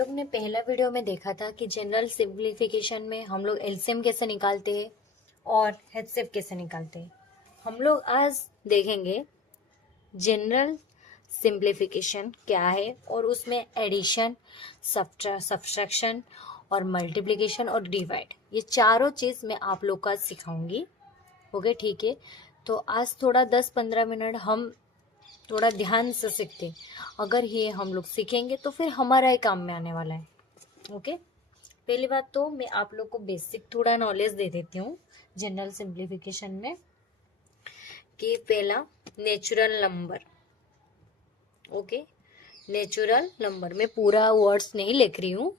लोग ने पहला वीडियो में देखा था कि जनरल सिंप्लीफिकेशन में हम लोग एलसीएम कैसे निकालते हैं और एचसीएफ कैसे निकालते हैं। हम लोग आज देखेंगे जनरल सिंप्लीफिकेशन क्या है और उसमें एडिशन, सब्ट्रैक्शन और मल्टीप्लिकेशन और डिवाइड, ये चारों चीज़ मैं आप लोग का सिखाऊंगी। ओके, ठीक है। तो आज थोड़ा 10-15 मिनट हम थोड़ा ध्यान से सीखते हैं। अगर ये हम लोग सीखेंगे तो फिर हमारा ही काम में आने वाला है। ओके, पहली बात तो मैं आप लोग को बेसिक थोड़ा नॉलेज दे देती हूँ जनरल सिंप्लीफिकेशन में कि पहला natural number. Okay, natural number में पूरा वर्ड्स नहीं लिख रही हूँ।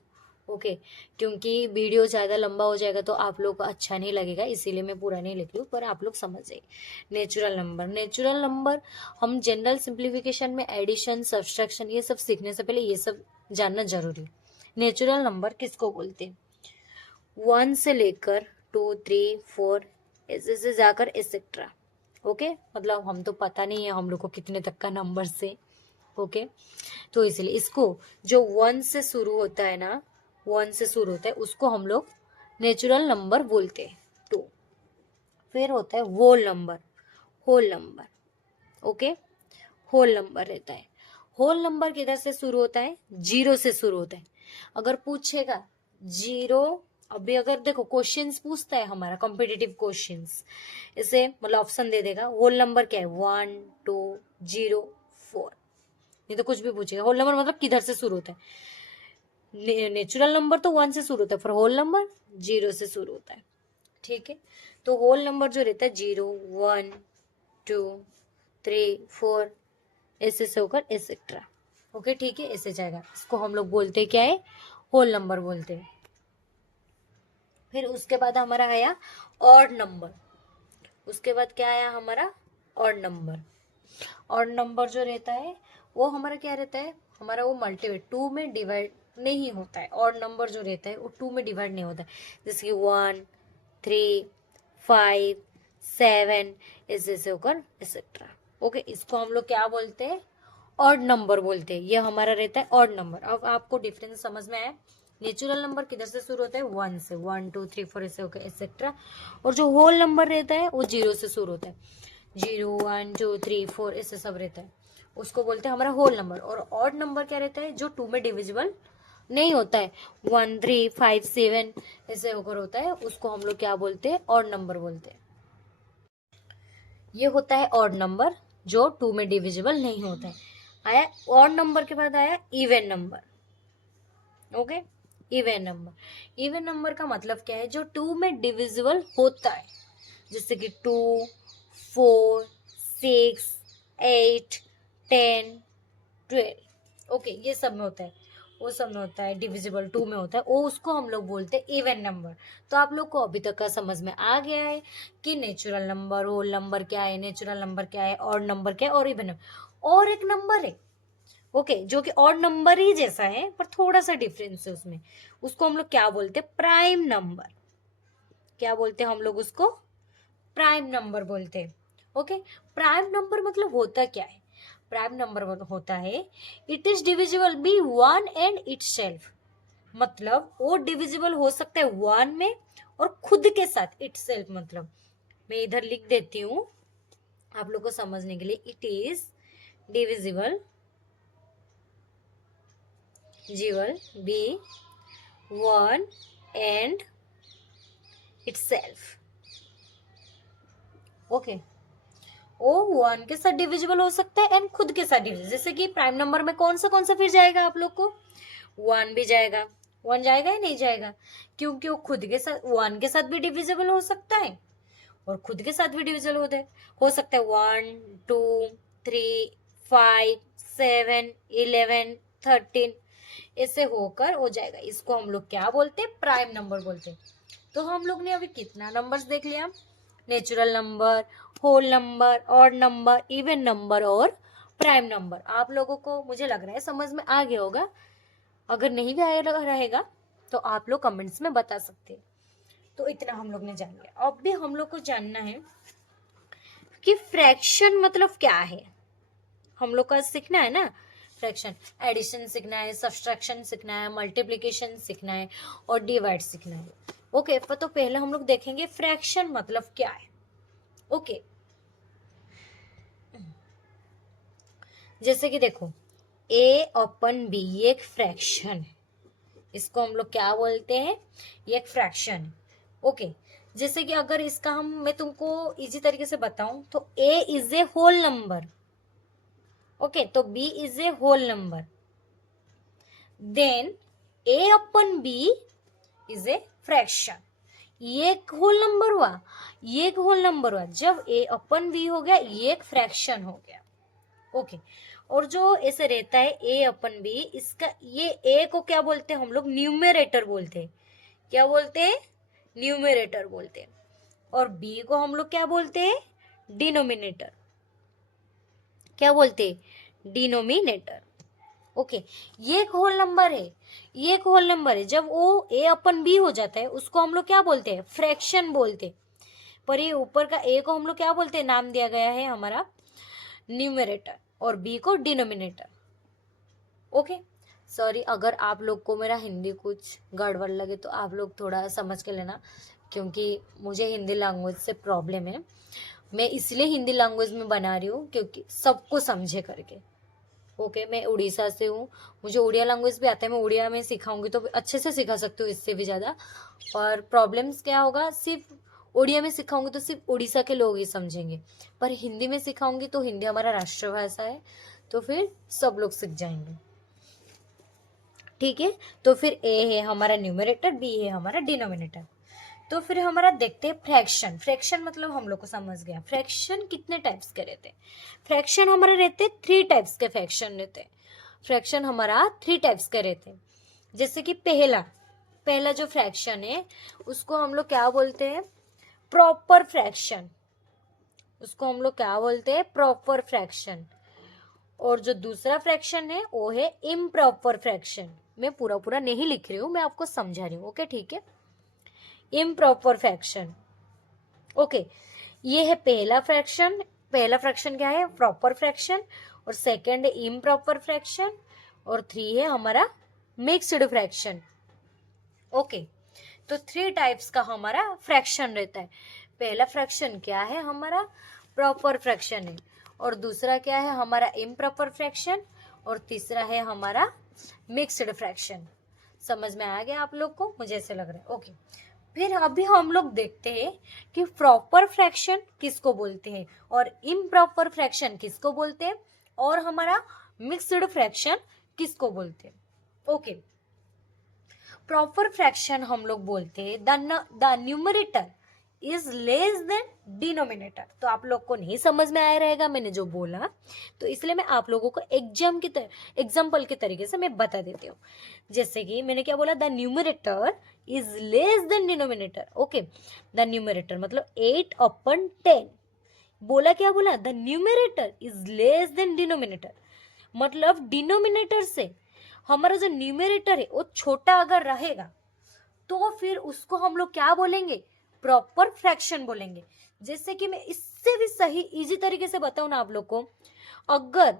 ओके, क्योंकि वीडियो ज़्यादा लंबा हो जाएगा तो आप लोग को अच्छा नहीं लगेगा, इसीलिए मैं पूरा नहीं लिख रही हूँ, पर आप लोग समझ जाइए। नेचुरल नंबर हम जनरल सिंप्लीफिकेशन में एडिशन, सब्ट्रैक्शन ये सब सीखने से पहले ये सब जानना जरूरी। नेचुरल नंबर किसको बोलते हैं? 1 से लेकर 2, 3, 4 ऐसे से जाकर एक्सेट्रा। ओके, मतलब हम तो पता नहीं है हम लोग को कितने तक का नंबर से। ओके, तो इसलिए इसको जो 1 से शुरू होता है ना, 1 से शुरू होता है उसको हम लोग नेचुरल नंबर बोलते हैं। 2 फिर होता है whole number. Okay, whole number रहता है। होल नंबर किधर से शुरू होता है? 0 से शुरू होता है। अगर पूछेगा 0, अभी अगर देखो क्वेश्चंस पूछता है हमारा कॉम्पिटिटिव क्वेश्चंस, इसे मतलब ऑप्शन दे देगा होल नंबर क्या है, 1, 2, 0, 4, नहीं तो कुछ भी पूछेगा। होल नंबर मतलब किधर से शुरू होता है। नेचुरल नंबर तो 1 से शुरू होता है, फिर होल नंबर 0 से शुरू होता है। ठीक है, तो होल नंबर जो रहता है 0, 1, 2, 3, 4 ऐसे से होकर एक्सेट्रा। ओके, ठीक है, ऐसे जाएगा। इसको हम लोग बोलते हैं क्या है? होल नंबर बोलते हैं। फिर उसके बाद हमारा आया ऑड नंबर। उसके बाद क्या आया हमारा? Odd number. ऑड नंबर जो रहता है वो हमारा क्या रहता है? हमारा वो मल्टीप्लाई 2 में डिवाइड नहीं होता है। ऑड नंबर जो रहता है वो 2 में डिवाइड नहीं होता है, जैसे कि 1, 3, 5, 7 ऐसे से होकर एक्सेट्रा। ओके, इसको हम लोग क्या बोलते हैं? ऑड नंबर बोलते हैं। ये हमारा रहता है ऑड नंबर। अब आपको डिफरेंस समझ में आया? नेचुरल नंबर किधर से शुरू होता है? 1 से, 1, 2, 3, 4 ऐसे होकर एक्सेट्रा। और जो होल नंबर रहता है वो 0 से शुरू होता है। 0, 1, 2, 3, 4 ऐसे सब रहता है, उसको बोलते हैं हमारा होल नंबर। और ऑड नंबर क्या रहता है? जो 2 में डिविजिबल नहीं होता है, 1, 3, 5, 7 ऐसे होकर होता है, उसको हम लोग क्या बोलते हैं? ऑड नंबर बोलते हैं। ये होता है ऑड नंबर जो 2 में डिविजिबल नहीं होता है। आया ऑड नंबर के बाद आया even number. Okay, even number का मतलब क्या है? जो 2 में डिविजिबल होता है, जैसे कि 2, 4, 6, 8, 10, 12। ओके, ये सब में होता है, वो सब में होता है, डिविजिबल 2 में होता है, वो उसको हम लोग बोलते हैं इवन नंबर। तो आप लोग को अभी तक का समझ में आ गया है कि नेचुरल नंबर, होल नंबर क्या है, नेचुरल नंबर क्या है, ऑड नंबर क्या है और इवन नंबर। और एक नंबर है, ओके, जो कि ऑड नंबर ही जैसा है पर थोड़ा सा डिफरेंस है उसमें, उसको हम लोग क्या बोलते हैं? Prime number. क्या बोलते हैं हम लोग उसको? प्राइम नंबर बोलते हैं। ओके, प्राइम नंबर मतलब होता क्या है? प्राइम नंबर होता है it is divisible by one and itself. मतलब वो डिविजिबल हो सकता है 1 में और खुद के साथ, इटसेल्फ मतलब मैं इधर लिख देती हूँ आप लोग को समझने के लिए। It is divisible by 1 and itself. Okay, ओ 1 के साथ डिविजिबल हो सकता है एंड खुद के साथ डिविजिबल। जैसे कि प्राइम नंबर में कौन सा फिर जाएगा आप लोग को? 1 भी जाएगा। 1 जाएगा या नहीं जाएगा? क्योंकि वो खुद के साथ 1 के साथ भी डिविजिबल हो सकता है और खुद के साथ भी डिविजिबल हो सकता है 1, 2, 3, 5, 7, 11, 13 ऐसे होकर हो जाएगा। इसको हम लोग क्या बोलते हैं? प्राइम नंबर बोलते हैं। तो हम लोग ने अभी कितना नंबर्स देख लिया? Natural number, whole number, odd number, even number और प्राइम नंबर। आप लोगों को मुझे लग रहा है समझ में आ गया होगा। अगर नहीं भी आया रहेगा तो आप लोग कमेंट्स में बता सकते हैं। तो इतना हम लोग ने जान लिया। अब भी हम लोग को जानना है कि फ्रैक्शन मतलब क्या है। हम लोग का सीखना है ना, फ्रैक्शन, एडिशन सीखना है, सब्सट्रैक्शन सीखना है, मल्टीप्लिकेशन सीखना है और डिवाइड सीखना है। ओके, तो पहले हम लोग देखेंगे फ्रैक्शन मतलब क्या है। ओके, जैसे कि देखो a अपन b ये एक फ्रैक्शन है, इसको हम लोग क्या बोलते हैं, ये एक फ्रैक्शन है। ओके, जैसे कि अगर इसका मैं तुमको इजी तरीके से बताऊं तो a is a whole number. Okay, तो b is a whole number, then a upon b is a fraction. ये एक होल नंबर हुआ, ये एक होल नंबर हुआ, जब a अपन b हो गया ये एक फ्रैक्शन हो गया। ओके, और जो ऐसे रहता है a अपन b, इसका ये a को क्या बोलते हैं हम लोग, न्यूमरेटर बोलते हैं। क्या बोलते हैं, न्यूमरेटर बोलते हैं। और b को हम लोग क्या बोलते हैं, डिनोमिनेटर। क्या बोलते हैं, डिनोमिनेटर। ओके, ये एक होल नंबर है, ये एक होल नंबर है, जब वो a अपन b हो जाता है उसको हम लोग क्या बोलते हैं, फ्रैक्शन बोलते हैं। पर ये ऊपर का a को हम लोग क्या बोलते हैं, नाम दिया गया है हमारा न्यूमरेटर, और b को डिनोमिनेटर। ओके, सॉरी अगर आप लोग को मेरा हिंदी कुछ गड़बड़ लगे तो आप लोग थोड़ा समझ के लेना, क्योंकि मुझे हिंदी लैंग्वेज से प्रॉब्लम है। मैं इसलिए हिंदी लैंग्वेज में बना रही हूँ क्योंकि सबको समझे करके। ओके, मैं उड़ीसा से हूँ, मुझे उड़िया लैंग्वेज भी आता है, मैं उड़िया में सिखाऊंगी तो अच्छे से सिखा सकती हूँ, इससे भी ज़्यादा। और प्रॉब्लम्स क्या होगा, सिर्फ उड़िया में सिखाऊंगी तो सिर्फ उड़ीसा के लोग ही समझेंगे, पर हिंदी में सिखाऊंगी तो हिंदी हमारा राष्ट्रभाषा है, तो फिर सब लोग सीख जाएंगे। ठीक है, तो फिर a है हमारा न्यूमरेटर, b है हमारा डिनोमिनेटर। तो फिर हमारा देखते हैं फ्रैक्शन। फ्रैक्शन मतलब हम लोग को समझ गया, फ्रैक्शन कितने टाइप्स के रहते हैं। फ्रैक्शन हमारे रहते 3 टाइप्स के फ्रैक्शन रहते हैं। फ्रैक्शन हमारा 3 टाइप्स के रहते हैं। जैसे कि पहला जो फ्रैक्शन है उसको हम लोग क्या बोलते हैं, प्रॉपर फ्रैक्शन। उसको हम लोग क्या बोलते हैं, प्रॉपर फ्रैक्शन। और जो दूसरा फ्रैक्शन है वो है इम्प्रॉपर फ्रैक्शन। मैं पूरा नहीं लिख रही हूँ, मैं आपको समझा रही हूँ। ओके, ठीक है, इम्प्रॉपर फ्रैक्शन। ओके, ये है पहला फ्रैक्शन। पहला फ्रैक्शन क्या है, प्रॉपर फ्रैक्शन, और सेकंड है इम्प्रॉपर फ्रैक्शन, और 3 है हमारा मिक्स्ड फ्रैक्शन। ओके, तो 3 टाइप्स का हमारा फ्रैक्शन रहता है। पहला फ्रैक्शन क्या है हमारा, प्रॉपर फ्रैक्शन है, और दूसरा क्या है हमारा इम्प्रॉपर फ्रैक्शन, और तीसरा है हमारा मिक्स्ड फ्रैक्शन। समझ में आ गया आप लोग को, मुझे ऐसे लग रहा है। ओके, फिर अभी हम लोग देखते हैं कि प्रॉपर फ्रैक्शन किसको बोलते हैं और इम्प्रॉपर फ्रैक्शन किसको बोलते हैं और हमारा मिक्स्ड फ्रैक्शन किसको बोलते हैं। ओके, प्रॉपर फ्रैक्शन हम लोग बोलते हैं the numerator is less than denominator. तो आप लोग को नहीं समझ में आया रहेगा मैंने जो बोला, तो इसलिए मैं आप लोगों को एग्जाम्पल के तरीके से मैं बता देती हूँ। जैसे कि मैंने क्या बोला, the numerator is less than denominator. Okay, the numerator मतलब 8/10। बोला क्या बोला, the numerator is less than denominator, मतलब डिनोमिनेटर से हमारा जो न्यूमरेटर है वो छोटा अगर रहेगा तो फिर उसको हम लोग क्या बोलेंगे, प्रॉपर फ्रैक्शन बोलेंगे। जैसे कि मैं इससे भी सही इजी तरीके से बताऊं ना आप लोग को, अगर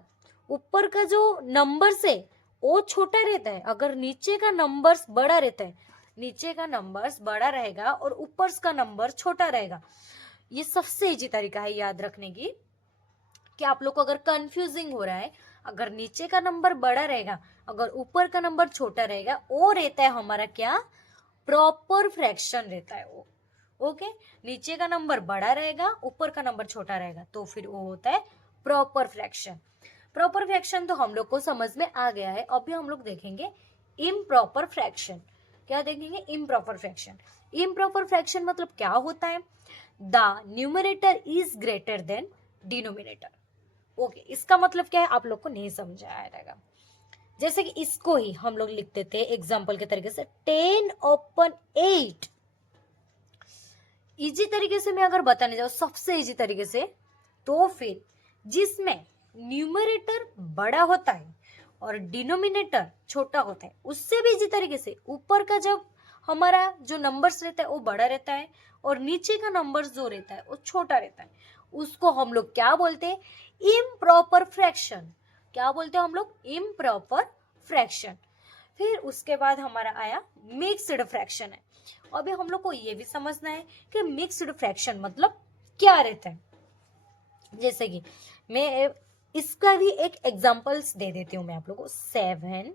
ऊपर का जो नंबर्स है वो छोटा रहता है, अगर नीचे का नंबर्स बड़ा रहता है, नीचे का नंबर्स बड़ा रहेगा और ऊपर का नंबर छोटा रहेगा। ये सबसे इजी तरीका है याद रखने की, कि आप लोग को अगर कंफ्यूजिंग हो रहा है, अगर नीचे का नंबर बड़ा रहेगा, अगर ऊपर का नंबर छोटा रहेगा, वो रहता है हमारा क्या, प्रॉपर फ्रैक्शन रहता है वो। ओके, नीचे का नंबर बड़ा रहेगा, ऊपर का नंबर छोटा रहेगा, तो फिर वो होता है प्रॉपर फ्रैक्शन। प्रॉपर फ्रैक्शन तो हम लोग को समझ में आ गया है। अभी हम लोग देखेंगे इम्प्रॉपर फ्रैक्शन। क्या देखेंगे, इम्प्रॉपर फ्रैक्शन। इम्प्रॉपर फ्रैक्शन मतलब क्या होता है, the numerator is greater than denominator. Okay, इसका मतलब क्या है आप लोग को नहीं समझ आया रहेगा। जैसे कि इसको ही हम लोग लिख देते हैं एग्जाम्पल के तरीके से, 10/8। इजी तरीके से मैं अगर बताने जाऊं, सबसे इजी तरीके से, तो फिर जिसमें न्यूमरेटर बड़ा होता है और डिनोमिनेटर छोटा होता है, उससे भी इजी तरीके से ऊपर का जब हमारा जो नंबर्स रहता है वो बड़ा रहता है और नीचे का नंबर्स जो रहता है वो छोटा रहता है, उसको हम लोग क्या बोलते हैं, इम्प्रॉपर फ्रैक्शन। क्या बोलते हैं हम लोग, इम्प्रॉपर फ्रैक्शन। फिर उसके बाद हमारा आया मिक्स्ड फ्रैक्शन है। अभी हम लोग को ये भी समझना है कि मिक्स्ड फ्रैक्शन मतलब क्या रहता है। जैसे कि मैं इसका भी एक एग्जांपल्स दे देती हूँ मैं आप लोगों को। 7,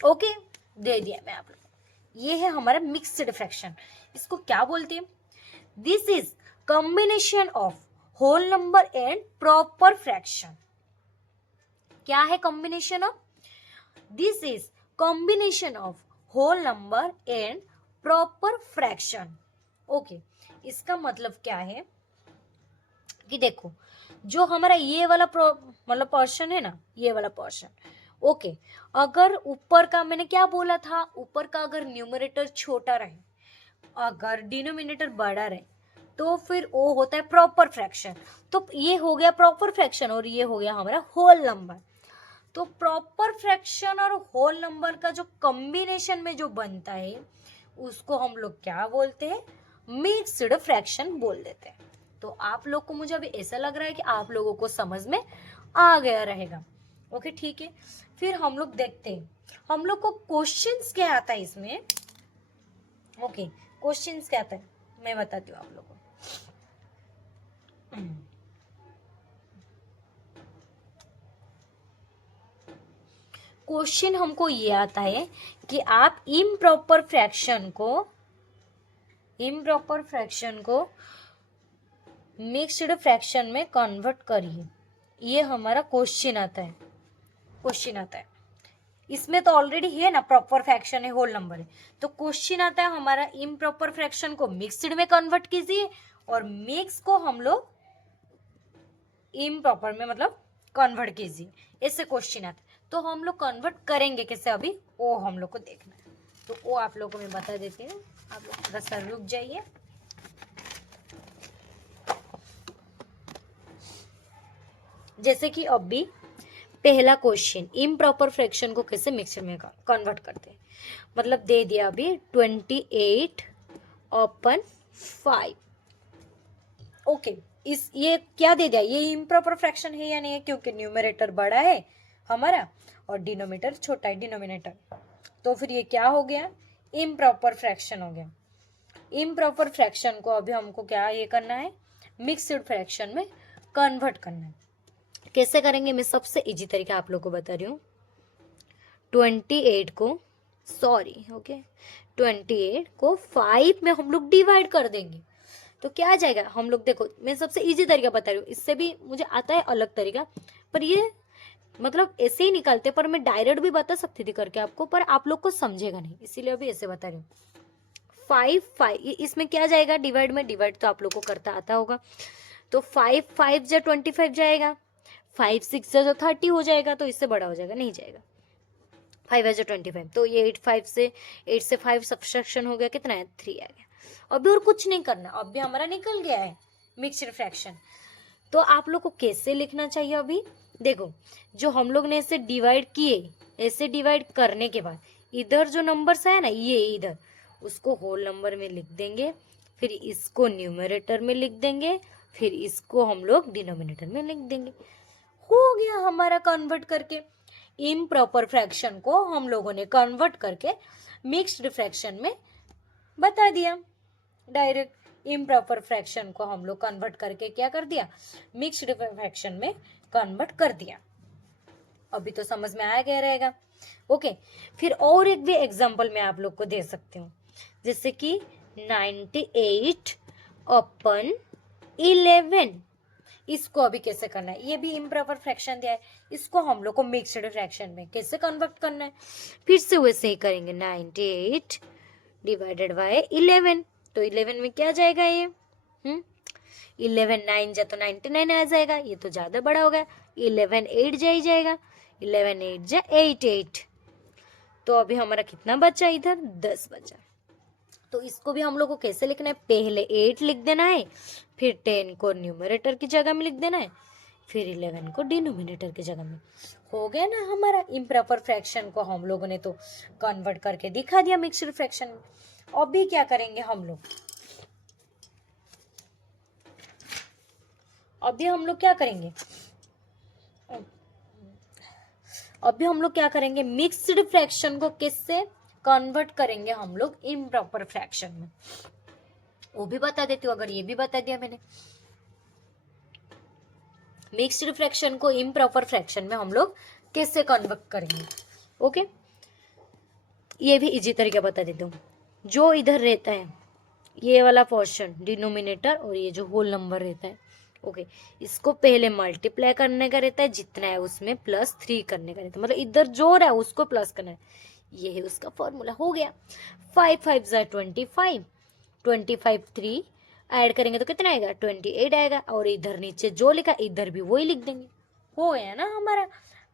ओके, दे दिया मैं आप लोगों को। ये है हमारा मिक्स्ड फ्रैक्शन। इसको क्या बोलते हैं, this is combination of whole number and proper fraction. क्या है combination of, this is combination of whole number and proper fraction. Okay, इसका मतलब क्या है कि देखो, जो हमारा ये वाला मतलब पोर्शन है ना, ये वाला पोर्शन, ओके, अगर ऊपर का मैंने क्या बोला था, ऊपर का अगर न्यूमरेटर छोटा रहे, अगर डिनोमिनेटर बड़ा रहे, तो फिर वो होता है प्रॉपर फ्रैक्शन। तो ये हो गया प्रॉपर फ्रैक्शन और ये हो गया हमारा होल नंबर। तो प्रॉपर फ्रैक्शन और होल नंबर का जो कॉम्बिनेशन में जो बनता है उसको हम लोग क्या बोलते हैं, मिक्स्ड फ्रैक्शन बोल देते हैं। तो आप लोग को, मुझे अभी ऐसा लग रहा है कि आप लोगों को समझ में आ गया रहेगा। ओके, ठीक है। फिर हम लोग देखते हैं हम लोग को क्वेश्चंस क्या आता है इसमें। ओके, क्वेश्चंस क्या आता है मैं बताती हूँ आप लोगों को। क्वेश्चन हमको ये आता है कि आप इम्प्रॉपर फ्रैक्शन को मिक्स्ड फ्रैक्शन में कन्वर्ट करिए। ये हमारा क्वेश्चन आता है। इसमें तो ऑलरेडी है ना, प्रॉपर फ्रैक्शन है, होल नंबर है। तो क्वेश्चन आता है हमारा इम्प्रॉपर फ्रैक्शन को मिक्स्ड में कन्वर्ट कीजिए और मिक्स को हम लोग इम्प्रॉपर में मतलब कन्वर्ट कीजिए, ऐसे क्वेश्चन आता है। तो हम लोग कन्वर्ट करेंगे कैसे, अभी वो हम लोग को देखना है। तो वो आप लोग को मैं बता देती हूँ, आप लोग थोड़ा सा रुक जाइए। जैसे कि अभी पहला क्वेश्चन, इम्प्रॉपर फ्रैक्शन को कैसे मिक्सर में कन्वर्ट करते हैं, मतलब दे दिया अभी 28/5। ओके, इस ये क्या दे दिया, ये इम्प्रॉपर फ्रैक्शन है या नहीं है, क्योंकि न्यूमरेटर बड़ा है हमारा और डिनोमिनेटर छोटा है, डिनोमिनेटर। तो फिर ये क्या हो गया, इम्प्रॉपर फ्रैक्शन हो गया। इम्प्रॉपर फ्रैक्शन को अभी हमको क्या ये करना है, मिक्स्ड फ्रैक्शन में कन्वर्ट करना है। कैसे करेंगे, मैं सबसे इजी तरीका आप लोग को बता रही हूँ। 28 को 5 में हम लोग डिवाइड कर देंगे। तो क्या आ जाएगा, हम लोग देखो, मैं सबसे इजी तरीका बता रही हूँ, इससे भी मुझे आता है अलग तरीका, पर ये मतलब ऐसे ही निकालते, पर मैं डायरेक्ट भी बता सकती थी करके आपको, पर आप लोग को समझेगा नहीं, इसीलिए अभी ऐसे बता रही हूँ। 5 इसमें क्या जाएगा, डिवाइड में, डिवाइड तो आप लोग को करता आता होगा। तो 5 जा 25 जाएगा, 5 6 जा 30 हो जाएगा, तो इससे बड़ा हो जाएगा, नहीं जाएगा। 5 जा 25, तो ये 8 से 5 सब्सट्रैक्शन हो गया, कितना है, 3 आ गया। अभी और कुछ नहीं करना, अभी हमारा निकल गया है मिक्स्ड फ्रैक्शन। तो आप लोग को कैसे लिखना चाहिए, अभी देखो, जो हम लोग ने ऐसे डिवाइड किए, ऐसे डिवाइड करने के बाद इधर जो नंबर्स है ना, ये इधर, उसको होल नंबर में लिख देंगे, फिर इसको न्यूमरेटर में लिख देंगे, फिर इसको हम लोग डिनोमिनेटर में लिख देंगे। हो गया हमारा कन्वर्ट करके। इम्प्रॉपर फ्रैक्शन को हम लोगों ने कन्वर्ट करके मिक्स्ड फ्रैक्शन में बता दिया डायरेक्ट। इम्प्रॉपर फ्रैक्शन को हम लोग कन्वर्ट करके क्या कर दिया, मिक्स्ड फ्रैक्शन में कन्वर्ट कर दिया। अभी तो समझ में आ गया रहेगा। ओके, फिर और एक भी एग्जांपल मैं आप लोग को दे सकती हूँ, जैसे कि 98/11। इसको अभी कैसे करना है, ये भी इम्प्रॉपर फ्रैक्शन दिया है, इसको हम लोग को मिक्स्ड फ्रैक्शन में कैसे कन्वर्ट करना है, फिर से वैसे ही करेंगे। 98 डिवाइडेड बाय 11, तो 11 में क्या जाएगा ये, 11 9 जा तो 99 आ जाएगा, ये तो ज्यादा बड़ा हो गया। 11 8 जा ही जाएगा, 11 8 जा 8। तो अभी हमारा कितना बचा, इधर 10 बचा। तो इसको भी हम लोग को कैसे लिखना है, पहले 8 लिख देना है, फिर 10 को न्यूमरेटर की जगह में लिख देना है, फिर 11 को डिनोमिनेटर की जगह में। हो गया ना हमारा। इम्प्रॉपर फ्रैक्शन को हम लोगों ने तो कन्वर्ट करके दिखा दिया मिक्स्ड फ्रैक्शन में। अभी क्या करेंगे हम लोग, अभी हम लोग क्या करेंगे, अभी हम लोग क्या करेंगे, मिक्स्ड फ्रैक्शन को किससे कन्वर्ट करेंगे हम लोग इम्प्रॉपर फ्रैक्शन में, वो भी बता देती हूँ, अगर ये भी बता दिया मैंने। मिक्स्ड फ्रैक्शन को इम्प्रॉपर फ्रैक्शन में हम लोग कैसे कन्वर्ट करेंगे, ओके। ये भी इजी तरीका बता देता हूँ। जो इधर रहता है ये वाला पोर्शन डिनोमिनेटर और ये जो होल नंबर रहता है, ओके, इसको पहले मल्टीप्लाई करने का रहता है, जितना है उसमें +3 करने का रहता है, मतलब इधर जो रहा है उसको प्लस करना है। ये है उसका फॉर्मूला, हो गया। 5 5 ज़ा 25, 25 3 ऐड करेंगे तो कितना आएगा, 28 आएगा। और इधर नीचे जो लिखा इधर भी वही लिख देंगे, हो गया ना हमारा।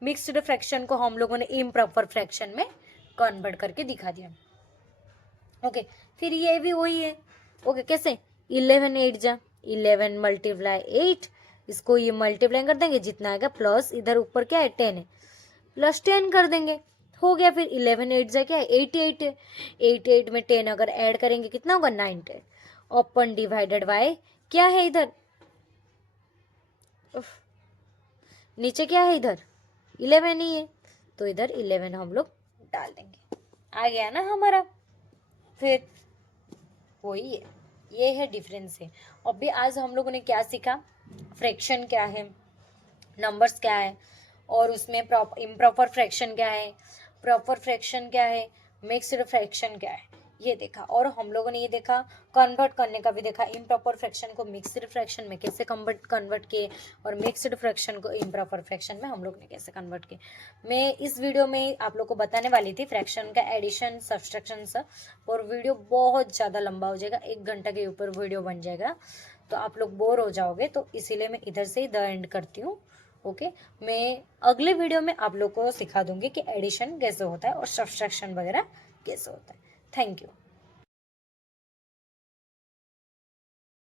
मिक्स्ड फ्रैक्शन को हम लोगों ने इम्प्रॉपर फ्रैक्शन में कन्वर्ट करके दिखा दिया, ओके। फिर ये भी वही है, ओके। कैसे, 11 8 जा 11 × 8, इसको ये मल्टीप्लाई कर देंगे, जितना आएगा प्लस इधर ऊपर क्या है 10 है, +10 कर देंगे, हो गया। फिर 11 8 जा क्या है 88 है, 88 में 10 अगर ऐड करेंगे कितना होगा 90, ओपन डिवाइडेड बाय क्या है इधर, नीचे क्या है इधर 11 ही है, तो इधर 11 हम लोग डाल देंगे, आ गया ना हमारा। फिर वही है, ये है डिफरेंस है। अभी आज हम लोगों ने क्या सीखा, फ्रैक्शन क्या है, नंबर्स क्या है, और उसमें इम्प्रॉपर फ्रैक्शन क्या है, प्रॉपर फ्रैक्शन क्या है, मिक्स्ड फ्रैक्शन क्या है, ये देखा। और हम लोगों ने ये देखा कन्वर्ट करने का भी देखा, इम्प्रॉपर फ्रैक्शन को मिक्स्ड फ्रैक्शन में कैसे कन्वर्ट किए, और मिक्स्ड फ्रैक्शन को इम्प्रॉपर फ्रैक्शन में हम लोग ने कैसे कन्वर्ट किए। मैं इस वीडियो में आप लोग को बताने वाली थी फ्रैक्शन का एडिशन सब्सट्रैक्शन सब, और वीडियो बहुत ज़्यादा लंबा हो जाएगा, 1 घंटा के ऊपर वीडियो बन जाएगा, तो आप लोग बोर हो जाओगे, तो इसीलिए मैं इधर से ही द एंड करती हूँ, ओके। मैं अगले वीडियो में आप लोग को सिखा दूंगी कि एडिशन कैसे होता है और सब्सट्रैक्शन वगैरह कैसे होता है। Thank you.